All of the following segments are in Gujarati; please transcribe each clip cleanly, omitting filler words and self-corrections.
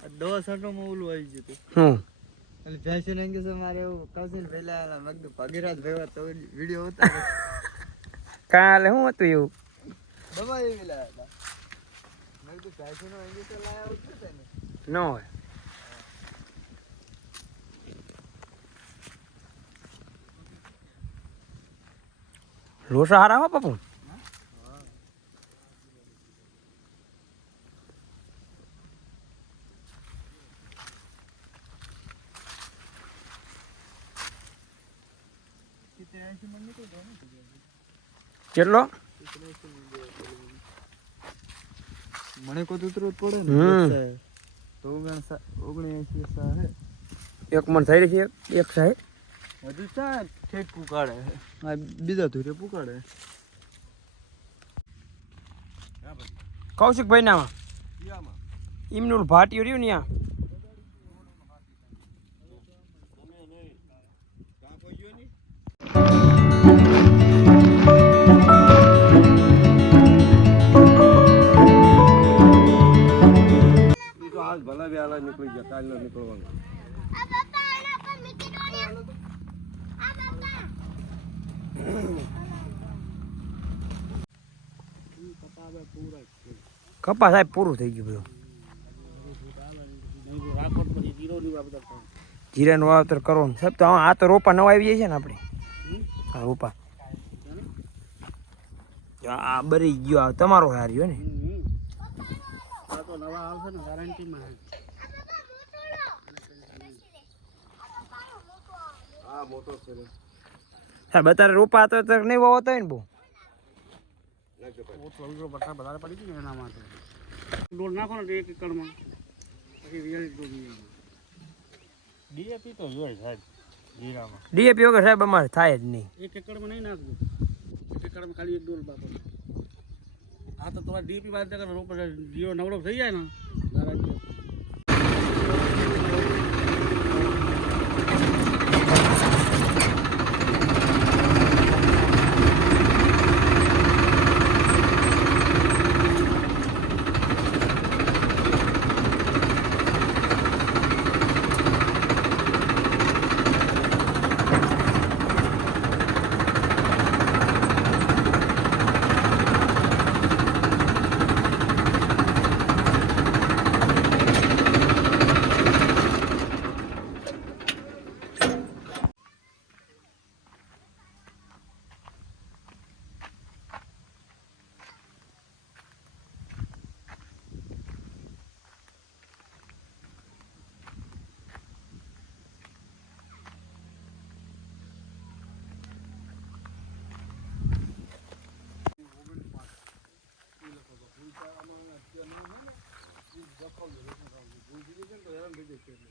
દવા છાંટવામાં ઓલું આવી ગયું હતું હું એટલે ફેશન અંગે છે મારે એવું કહું છું ને પહેલા મગદું ભગીરથ ભેવા તો વિડીયો ઉતારે કાલે શું હતું એવું દવા એવી લાયા હતા મગદું ફેશન અંગે તો લાયા આવતું છે ને ન હોય લોસા હારા હો બાપુ કેટલો મને કોઈ ઉતરવું જ પડે ને તો 79 હે એક મણ થઈ રહી છે એક સાઈડ હજુ ચા ઠેક પુકાડે હા બીજા ધૂરે પુકાડે કૌશિકભાઈ નામાં ઇમનુલ ભાટિયું રહ્યું ને आज भला भी आला निकली गया काल निकलवाना કપા સાહેબ પૂરું થઈ ગયું બધું જીરાનું વાવેતર કરવાનું સાહેબ તો આ તો રોપા નવા આવી જાય છે ને આપણે હા રોપા આ બરી ગયો આ તમારો હાર્યો ને નવા આવશે ને ગેરંટીમાં हां मोटो છે સાહેબ અત્યારે રોપા તો નહીં વાવતો હોય ને બહુ બટા વધારે પડી ગઈ એના માટે ડોલ નાખો ને 1 એકડમાં પછી રિયલ ડોલ ડીએપી તો જોઈએ સાહેબ જીરામાં ડીએપી વગર સાહેબ અમારે થાય જ નહીં 1 એકડમાં નહીં નાખજો 1 એકડમાં ખાલી 1 ડોલ પાકો આ તો તમારે ડીએપી બાદ કરો રોપ જીરો નવડો થઈ જાય ને દાદા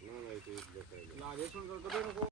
ના ના એ તો એક બતાય લા રેશન કર દો